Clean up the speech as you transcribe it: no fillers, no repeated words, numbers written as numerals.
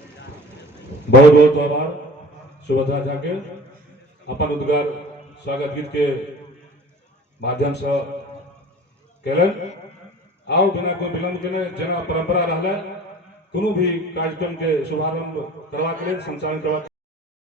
बहुत बहुत आभार सुभद्रा झा के अपन उद्गार स्वागत गीत के माध्यम से कलन। आओ बिना कोई विलंब के जना परंपरा रहा कोनो भी कार्यक्रम के शुभारंभ करवा के लिए संचालन करवा